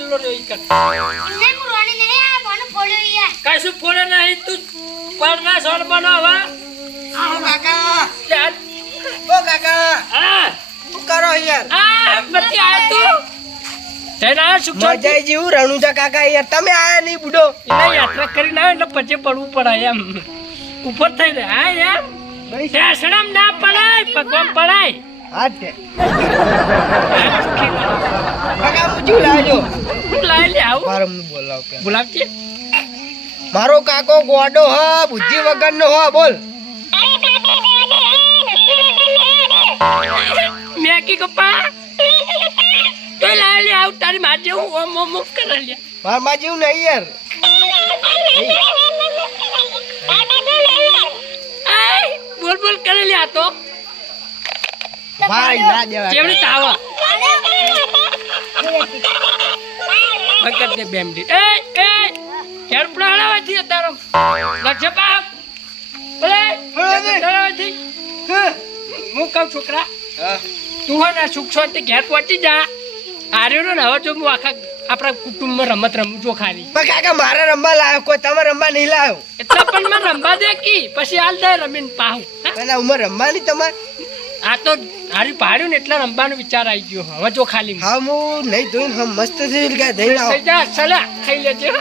સોન રહ્યો ઈ કર નહીં, હું રોણી આ મને ફોડ્યો યાર. કશું ફોડે નહીં? તું પર ના સોન બનો હવે આવો કાકા. લે ઓ કાકા. હા. શું કરો યાર? આ બધી આ તું? તેના સુખ શાંતિ મજા જેવું રણુજા કાકા યાર. તમે આયા નહીં બુડો. એટલે યાત્રા કરીને આવે એટલે પછી પડવું પડે એમ. ઉપર થઈ હા યાર ના પડાય પગમ પડાય. હા તે કાકા પૂછ્યું હું લાવી લે આવું મારો હું બોલાવ કે બોલાવજે મારો કાકો ગોડો હ બુદ્ધિ વગરનો હ બોલ મેકી કપા તો લાવી લે આવું તારી માં જેવું ઓમ ઓમ ઓમ કરે લે મારા જેવું નહીં યાર આય બોલ બોલ કરે લે આ તો ભાઈ ના દેવા જેવડી તાવા. ભગત ને બેમડી એ એ યાર પ્રાણા છે તારો લક્ષ બાપ. બોલે ડરાવાથી. હું. કહું છોકરા તું હે ને સુખ શાંતિ ઘેર પહોંચી જા. આર્યો ને હવે જો હું આખા આપણા કુટુંબમાં રમત રમું છું ખાલી. પણ કાકા મારે રમવા લાવ્યો કોઈ તમે રમવા નહીં લાવ્યો એટલે પણ મને રમવા દે કી. પછી હાલ દે રમીને પાહું? પેલા ઉમર રમવાની તમારે? આ તો હારી પાડ્યું ને એટલે રમવાનો વિચાર આવી ગયો હવે જો ખાલી હા હું નહીં ધોઈને હમ મસ્ત થઈ ગયા આવો. થઈ જા સલા ખાઈ લેજે હો.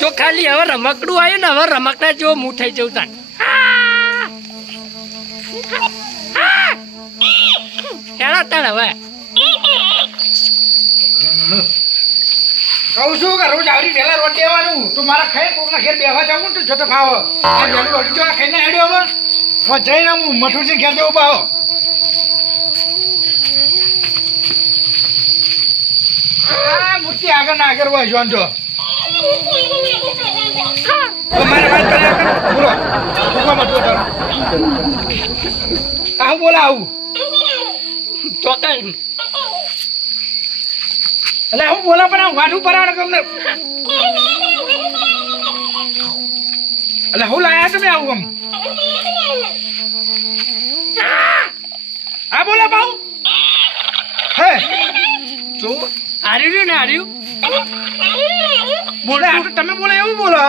જો ખાલી હવે રમકડું આવ્યું ને હવે રમકડા જેવો મું થઈ જવું તાન હેડા તાણ હવે. કહું છું કે રોજ આવડી વેલા રોજ દેવાનું તું મારા ખાઈ કોકના ઘેર બેહવા જાવું ને તો ભાવ આ વહેલું અડી જો ખાઈને હેડ્યો હવે હું જઈને હું મઠુરજી ઘેર જવું ભાવ મૂર્તિ આગળ ના આગળ હોય જોન જો. આવું બોલા. આવું ચોકન એટલે હું બોલા પણ આમ વાઠું પરાણ તમને એટલે હું લાયા તમે આવું આમ? આ બોલો બાઉ. હે? જો. આર્યું રહ્યું ને હાર્યું બોલે આ તો તમે બોલો એવું બોલો.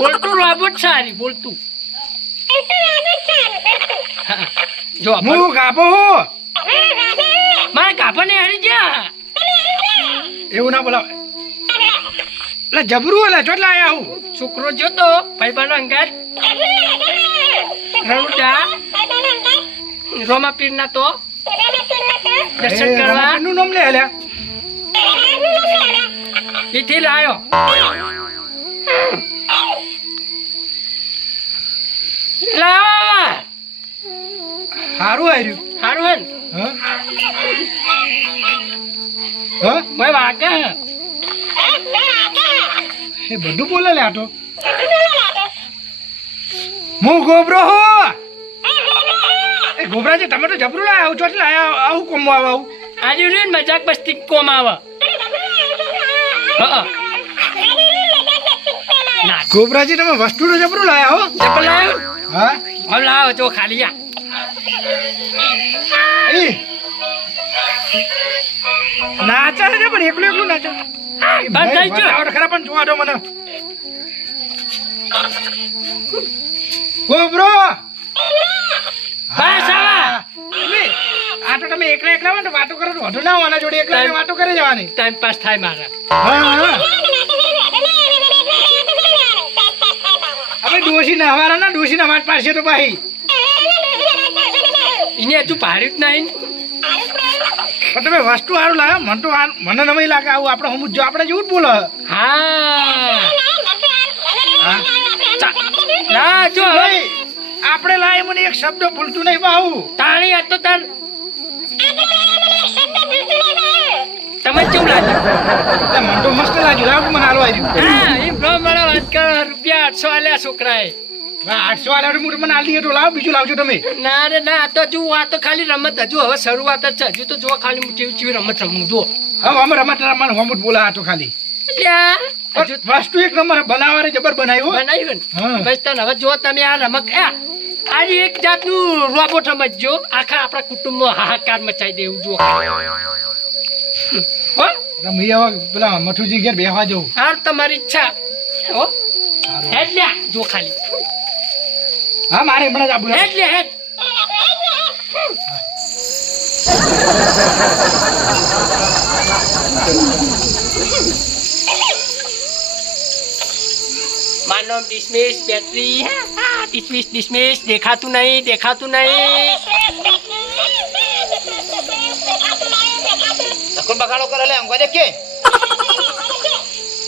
બોલતું રોબોટ સારી બોલતું. જો હું ગાભો હું. મારા કાપડ ને હરી ગયા એવું ના બોલાવ. એટલે જબરું એટલે ચોટલા આયા હું. છોકરો જોતો બાનો અંગાર. રણુજા રોમા પીર ના તો. દર્શન કરવા. નું નામ લે હલ્યા એથી લાયો. લાવા. સારું આવ્યું હારું હે? હા? હા? ભાઈ વાગે હે. એ બધું બોલે લે આટો. હું ગોબરો હો? એ ગોબરાજી તમે તો જબરું લાયા આવું ચોટલા આયા આવું કોમ આવું આવું? આજે ને મજાક બસ્તી કોમ આવે. હા. ગોબરાજી તમે વસ્તુ તો જબરું લાયા હો? જબરું લાયા? હા? હવે લાવો તો ખાલી એ નાચા છે પણ એકલું એકલું નાચા બંધ થઈ ગયો ખરા પણ જોવા દો મને ગોબરો બસ આવા આ તો તમે એકલા એકલા હોય વાતો કરો તો વધુ ના હોય જોડે એકલા વાતો કરી જવાની ટાઈમ પાસ થાય મારા હવે ડોસી નહવારા ના ડોસી ના વાત પાડશે તો ભાઈ એને હજુ પાડ્યું જ નહીં. પણ તમે વસ્તુ સારું લાગે મને તો મને નવી લાગે આવું આપણે હમું જો આપણે જેવું જ બોલો. હા. ના જો. હવે આપણે લાય મને એક શબ્દ ભૂલતું નહીં બાહુ તાણી આ તો તાર. તમે કેવું લાગ્યું? મને તો મસ્ત લાગ્યું. લાવ મને હાલવા હા એ પ્રમાણે વાત કર રૂપિયા આઠસો આલ્યા છોકરાએ. આઠસો વાળા હું મને આલી તો લાવો બીજું લાવજો તમે. ના રે ના આ તો જુઓ આ તો ખાલી રમત હજુ હવે શરૂઆત જ છે. હજુ તો જુઓ ખાલી હું કેવી કેવી રમત રમું જુઓ હવે અમે રમત રમવાનું હોમુટ બોલા હતો ખાલી. લ્યા, હજુ પણ વસ્તુ એક નંબર બનાવવાને જબર બનાવ્યું બનાવ્યું ને? બસ તને હવે જો તમે આ રમત આજે એક જાતનું રોબોટ સમજજો આખા આપણા કુટુંબમાં હાહાકાર મચાઈ દેવું જો. રમી હવે પેલા મઠુજી ઘેર બેહવા જવું હાર તમારી ઈચ્છા. હો? હેડ લ્યા જો ખાલી. હા મારે હમણાં જ આબુ હેડ લે હેડ. માનો ડિસમિસ બેટરી ડિસમિસ ડિસમિસ દેખાતું નહીં દેખાતું નહીં. કોણ બગાડો કરે લે ઊંઘવા દે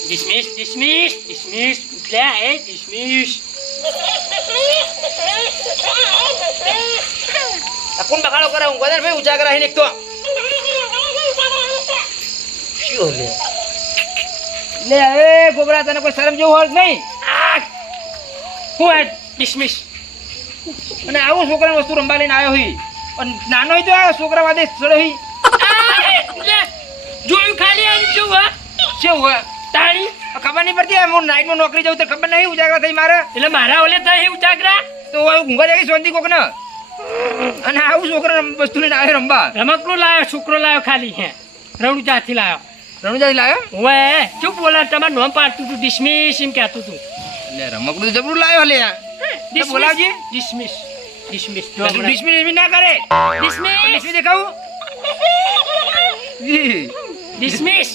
કે dismiss, dismiss. ડિસમિસ ઉઠલ્યા dismiss. કોણ બગાડો કરે? હું ને ભાઈ ઉજાગરા હે ને એક તો. શું લે? લે એ ગોબરા તને કોઈ શરમ જેવું હોય નહીં? હું ડિસમિસ અને આવું છોકરા વસ્તુ રંબા લઈને આવ્યો હોય પણ નાનો તો આ છોકરા વાદે ચડે હોય જોયું ખાલી આમ જો હા? શું હોય તાણી? ખબર નહીં પડતી હું નાઈટમાં નોકરી જાઉં તો ખબર નહીં ઉજાગરા થઈ મારે? એટલે મારા ઓલે થાય એવું જાગરા તો ઊંઘવા જાય સોંધી કોક ને અને આવું છોકરો વસ્તુ લઈને આવ્યો રમવા. રમકડું લાયો છોકરો લાવ્યો ખાલી હે. રણુજાથી લાયો રણુજાથી લાવ્યો? ઓએ ચૂપ બોલા તમારે નોમ પાડતું તું ડિસમિસ એમ કહેતું તું. એટલે રમકડું જબરું લાવ્યો લે Dismiss. બોલાવજે. ડિસમિસ ડિસમિસ જો. ડિસ્મિસ ડિસ્મિસ ના કરે. ડિસમિસ ડિસ્મિસ દેખાવું. ડિસમિસ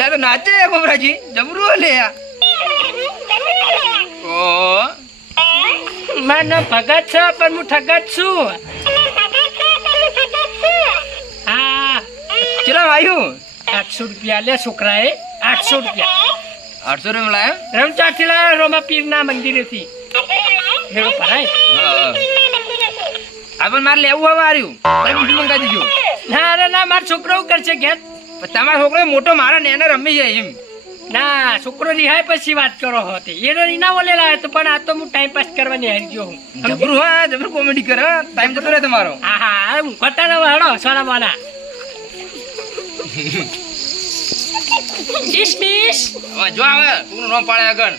આ તો નાચે કોમરાજી જમરું લે આ. ઓ. મારું નામ ભગત છે પણ હું ઠગત છું. હા. ચલો આવ્યું આઠસો રૂપિયા લે છોકરાએ આઠસો રૂપિયા. આઠસો રૂપિયા લાવ્યો રમચાથી લાયો રોમા પીરના મંદિરેથી મેળો ભરાય. આપણ પણ મારે લેવું હવે તમે બીજું મંગાવી દીધું ના અરે ના મારો છોકરો કરશે ઘેર? તમારો છોકરો મોટો મારા નેને રમી જાય એમ. ના છોકરો રિહાય પછી વાત કરો હતી એનો તો ઓલે બોલેલા તો પણ આ તો હું ટાઈમ પાસ કરવાની હારી ગયો હું. જબરું હા જબરું કોમેડી કરે ટાઈમ જતો રહે તમારો. હા હા હું કરતા રહો હડો સોના બોના ડિસમિસ જો આવે તું નો પાડે આગળ.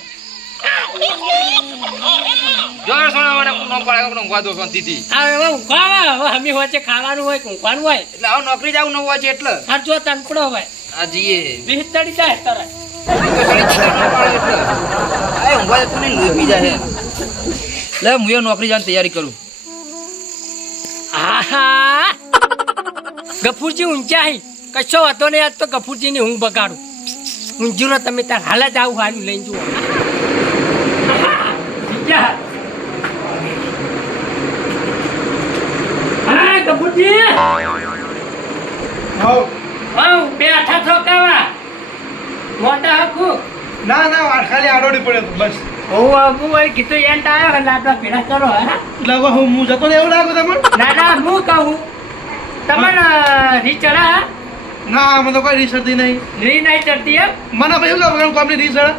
જો સોના મને નામ પાડે ઊંઘવા દો શાંતિથી હવે હવે ઊંઘવા હવે હમી વચ્ચે ખાવાનું હોય ઊંઘવાનું હોય. એટલે હવે નોકરી જાવ એટલે? જો તનકડો હોય. આ જાય પાડે એટલે. નહીં પી જાય લે હું નોકરી જવાની તૈયારી કરું. આહા. ગફુરજી ઊંચાઈ. કશો હતો ને આજ તો ગફુરજીની ઊંઘ બગાડું. ઊંઝુનો તમે તાર હાલ જ આવું હારું લઈને જુઓ. જા. હા ગફુરજી હઉ. હઉ બેઠા છો કાવા મોટા હકુ ના ના ખાલી આડોડી હતો, બસ હું હું હોય કીધું એન્ટ આવ્યો એટલે આપણા ભેળા કરો હા હવે હું હું જતો એવું લાગે તમને ના ના હું કહું તમને રી ના મને તો કોઈ રીસરતી નહીં રી નહીં ચડતી એમ મને ભાઈ એવું લાગે કામની રીસર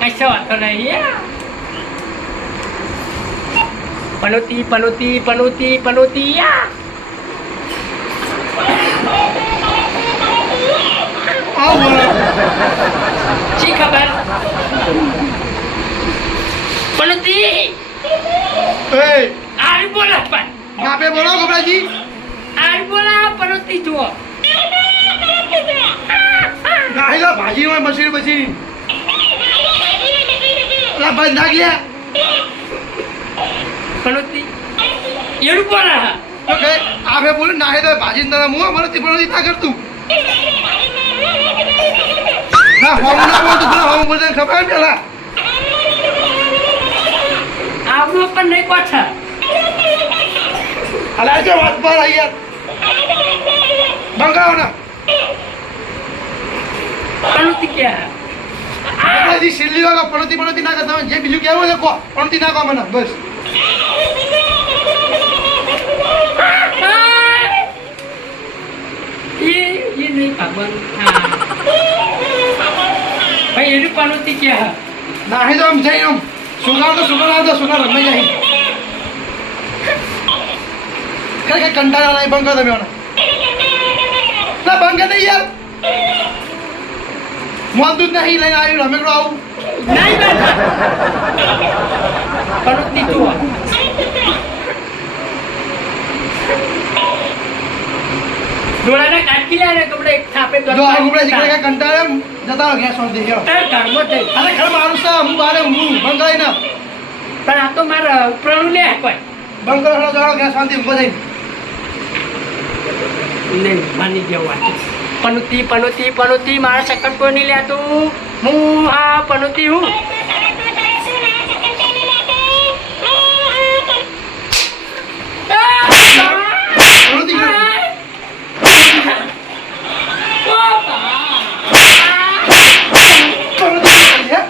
કશો વાંધો નહીં પનોતી પનોતી પનોતી પનોતી શી ખબર? પનોતી! આરી બોલા પણ. બાપે બોલો ગોબરાજી આરી બોલા પનોતી જુઓ. નાહી લો ભાજી હોય મશીન પછી ભાઈ ના ગયા પનોતી એનું બોલા ઓકે કે બોલ નાહે તો ભાજી ના મું મને તે પણ ના કરતું. ના હોમ ના બોલ તો હોમ બોલ ખબર પેલા. આવડું પણ નહીં પાછા. અલા જો વાત પર આઈ યાર. બંગાવ ના પનોતી ક્યાં? ગોબરાજી સિલ્લી વાળા પણતી પડતી ના કરતા જે બીજું કહેવું છે કો પડતી ના કહો મને બસ. ini kapan હા ભાઈ એનું પાનોતી ક્યાં નાહી તો આમ જઈ આમ સુગર તો સુગર આવતો સુગર રમે જાય ખરેખર કંટાળા નહીં બંધ કરો તમે ના બંધ નહીં યાર મોન દૂધ નહીં લઈને આવ્યું રમેકડું આવું નહીં બેઠા પણ નીચું ડોળાના કાઢી લે ને કપડે એક થાપે આ કે કંટાળે જતા રહો ઘેર શાંતિ ગયો તાર. અરે ખર મારું છે હું બારે હું કરાવી ના પણ આ તો મારા પ્રણુ લે કોઈ. જાઓ ઘેર શાંતિ ઊભો જઈને નહીં માની ગયો આ પનોતી પનોતી પનોતી મારા સકટ કોઈ નહીં લેતું. હું આ પનોતી હું બોલો દીકરો બોલો દીકરો હે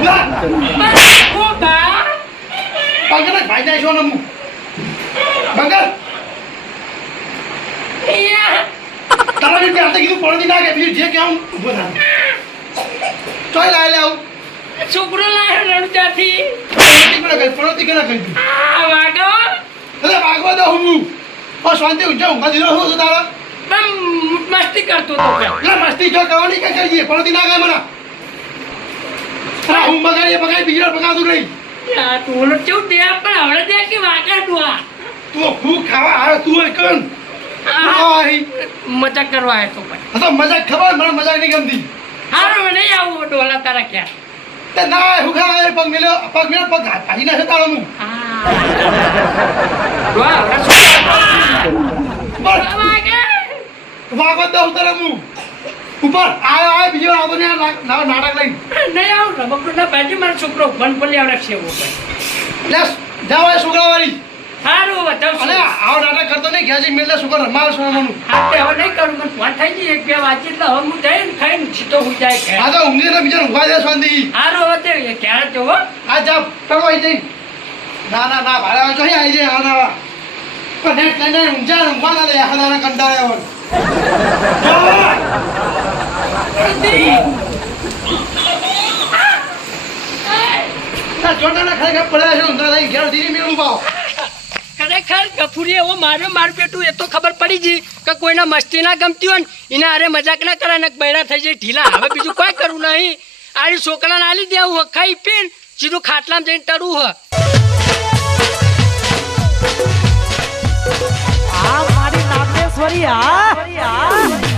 લા બંગર ને હું બંગર તારા બી હાથે કીધું પડતી ના કે બીજું જે કે હું ઊભો થાય ચોય લાય લે આવું. છોકરો લાયો રણુજાથી. કેના કરી? પડતી કેના કરી? આ વાગો અરે ભાગવા દો હું ઓ શાંતિ ઊંચા ઊંઘા દીધો શું તારા. બમ મસ્તી કરતો તો. એટલે મસ્તી જો કરવાની કે કરીએ? પડતી ના ગઈ મને. હું બગાડીએ બગાડી બીજી વાર બગાડતું નહીં. આ ટોલો કેવું દે પણ હવે દે કે વાંચા તું આ. તું હું ખાવા આવે તું કન આ મજાક કરવા આવ્યો તો આ તો મજાક ખબર મને મજાક નહીં ગમતી. હારું નહીં આવું ડોલા તારા ક્યાં. તે ના હું ખાવા પગ મેલ્યો પગ મેલ્યો પગ પાડી નાખે તારો હું. ડોહા હવે શું? બસ. વાગે વાગવા દઉં તારે હું ઉપર આયો આયો બીજો આવતો ને નાટક લઈને. નહીં આવું રમકડું ના બાજી મારો છોકરો ભણ પલ્લી આવડે છે એવો ભાઈ લે જાવ એ છોકરા વાળી હારું બતાવશું અલે આવો નાટક કરતો નહીં ઘેર જઈને મેલે છોકરા રમાડે સોનાનું હાથે હવે નહીં કરું મને ફોન થઈ ગઈ એક બે વાંચી એટલે હવે હું જઈને ખાઈને સીધો હું જાય. આ તો ઊંઘી ને બીજા ઊંઘવા દે શાંતિ. હારું હવે તે ક્યારે જવો આ આવી જઈ. ના ના ના ભાડે આવે આવી જાય આ ના પણ નેટ કઈ ઊંઝા ઊંઘવા ના દે આખા દાડા કંટાળ્યા આવે ના ખરેખર પડ્યા છે ઊંધા એ તો ખબર પડી ગઈ કે કોઈને મસ્તી ના ગમતી હોય ને, એના અરે મજાક ના કરે ને બૈરા થઈ જાય ઢીલા. હવે બીજું કોઈ કરવું નહીં. આરી છોકરાને આલી દેવું ખાઈ પીન સીધું ખાટલામાં જઈને ટરવું હોય આ